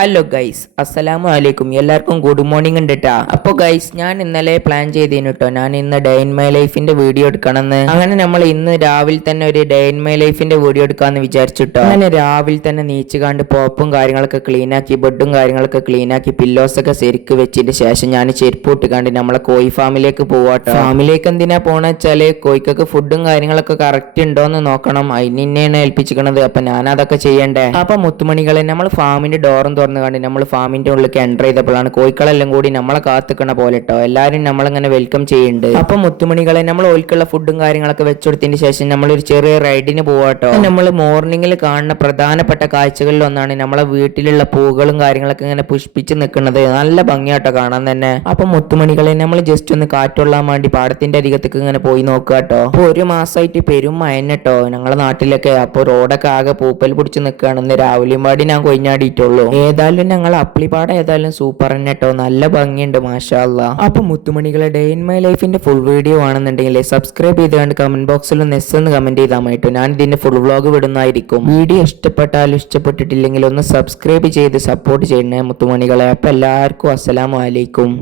Hello guys, അസ്സലാമു അലൈക്കും. എല്ലാവർക്കും ഗുഡ് മോർണിംഗ് ഉണ്ട് കേട്ടാ. അപ്പോൾ ഗൈസ്, ഞാൻ ഇന്നലെ പ്ലാൻ ചെയ്തിരുന്നു കേട്ടോ, ഞാൻ ഇന്ന് ഡേ ഇൻ മൈ ലൈഫിന്റെ വീഡിയോ എടുക്കണമെന്ന്. അങ്ങനെ നമ്മൾ ഇന്ന് രാവിലെ തന്നെ ഒരു ഡേ ഇൻ മൈ ലൈഫിന്റെ വീഡിയോ എടുക്കാന്ന് വിചാരിച്ചിട്ടോ. അങ്ങനെ രാവിലെ തന്നെ നീച്ച് കണ്ട് പോപ്പും കാര്യങ്ങളൊക്കെ ക്ലീൻ ആക്കി, ബെഡും കാര്യങ്ങളൊക്കെ ക്ലീൻ ആക്കി, പില്ലോസൊക്കെ ശരിക്ക് വെച്ചതിന് ശേഷം ഞാൻ ചെരുപ്പ് ഇട്ട് കണ്ട് നമ്മളെ കോഴി ഫാമിലേക്ക് പോവാട്ടോ. ഫാമിലേക്ക് എന്തിനാ പോണെച്ചാല് കോഴിക്കൊക്കെ ഫുഡും കാര്യങ്ങളൊക്കെ കറക്റ്റ് ഉണ്ടോന്ന് നോക്കണം. അതിനെയാണ് ഏൽപ്പിച്ചിരിക്കണത്. അപ്പൊ ഞാൻ അതൊക്കെ ചെയ്യണ്ടേ. അപ്പൊ മുത്തുമണികളെ, നമ്മൾ ഫാമിന്റെ ഡോറും തുറന്നു കണ്ട് നമ്മൾ ഫാമിന്റെ ഉള്ളിലേക്ക് എൻ്റർ ചെയ്തപ്പോഴാണ് കോഴിക്കളെല്ലാം കൂടി നമ്മളെ കാത്തുക്കണ പോലെ കേട്ടോ. എല്ലാവരും നമ്മളിങ്ങനെ വെൽക്കം ചെയ്യുന്നുണ്ട്. അപ്പൊ മുത്തുമണികളെ, നമ്മൾ ഓൽക്കുള്ള ഫുഡും കാര്യങ്ങളൊക്കെ വെച്ചുകൊടുത്തതിന് ശേഷം നമ്മളൊരു ചെറിയ റൈഡിന് പോവാട്ടോ. നമ്മൾ മോർണിംഗിൽ കാണുന്ന പ്രധാനപ്പെട്ട കാഴ്ചകളിൽ ഒന്നാണ് നമ്മളെ വീട്ടിലുള്ള പൂകളും കാര്യങ്ങളൊക്കെ ഇങ്ങനെ പുഷ്പിച്ച് നിൽക്കുന്നത്. നല്ല ഭംഗിയാട്ടോ കാണാൻ തന്നെ. അപ്പൊ മുത്തുമണികളെ, നമ്മൾ ജസ്റ്റ് ഒന്ന് കാറ്റുകൊള്ളാൻ വേണ്ടി പാടത്തിന്റെ അരികത്തേക്ക് ഇങ്ങനെ പോയി നോക്കുക കേട്ടോ. അപ്പൊ ഒരു മാസമായിട്ട് പെരും മയന്നട്ടോ ഞങ്ങളെ നാട്ടിലൊക്കെ. അപ്പൊ റോഡൊക്കെ ആകെ പൂപ്പൽ പിടിച്ച് നിൽക്കുകയാണ്. ഇന്ന് രാവിലെയും പാടി ഞാൻ കൊഞ്ഞാടിയിട്ടുള്ളൂ. ഏതായാലും ഞങ്ങൾ അപ്ലിപ്പാട് ഏതായാലും സൂപ്പർ തന്നെ കേട്ടോ, നല്ല ഭംഗിയുണ്ട് മാഷാ അല്ലാഹ്. അപ്പൊ മുത്തുമണികളെ, ഡേ ഇൻ മൈ ലൈഫിന്റെ ഫുൾ വീഡിയോ ആണെന്നുണ്ടെങ്കിൽ സബ്സ്ക്രൈബ് ചെയ്തുകൊണ്ട് കമന്റ് ബോക്സിൽ നെസ് എന്ന് കമന്റ് ചെയ്താൽ മതി. ഞാൻ ഇതിന്റെ ഫുൾ വ്ലോഗ് വിടുന്നതായിരിക്കും. വീഡിയോ ഇഷ്ടപ്പെട്ടാലും ഇഷ്ടപ്പെട്ടിട്ടില്ലെങ്കിൽ ഒന്ന് സബ്സ്ക്രൈബ് ചെയ്ത് സപ്പോർട്ട് ചെയ്യണേ മുത്തുമണികളെ. അപ്പൊ എല്ലാവർക്കും അസ്സലാമു അലൈക്കും.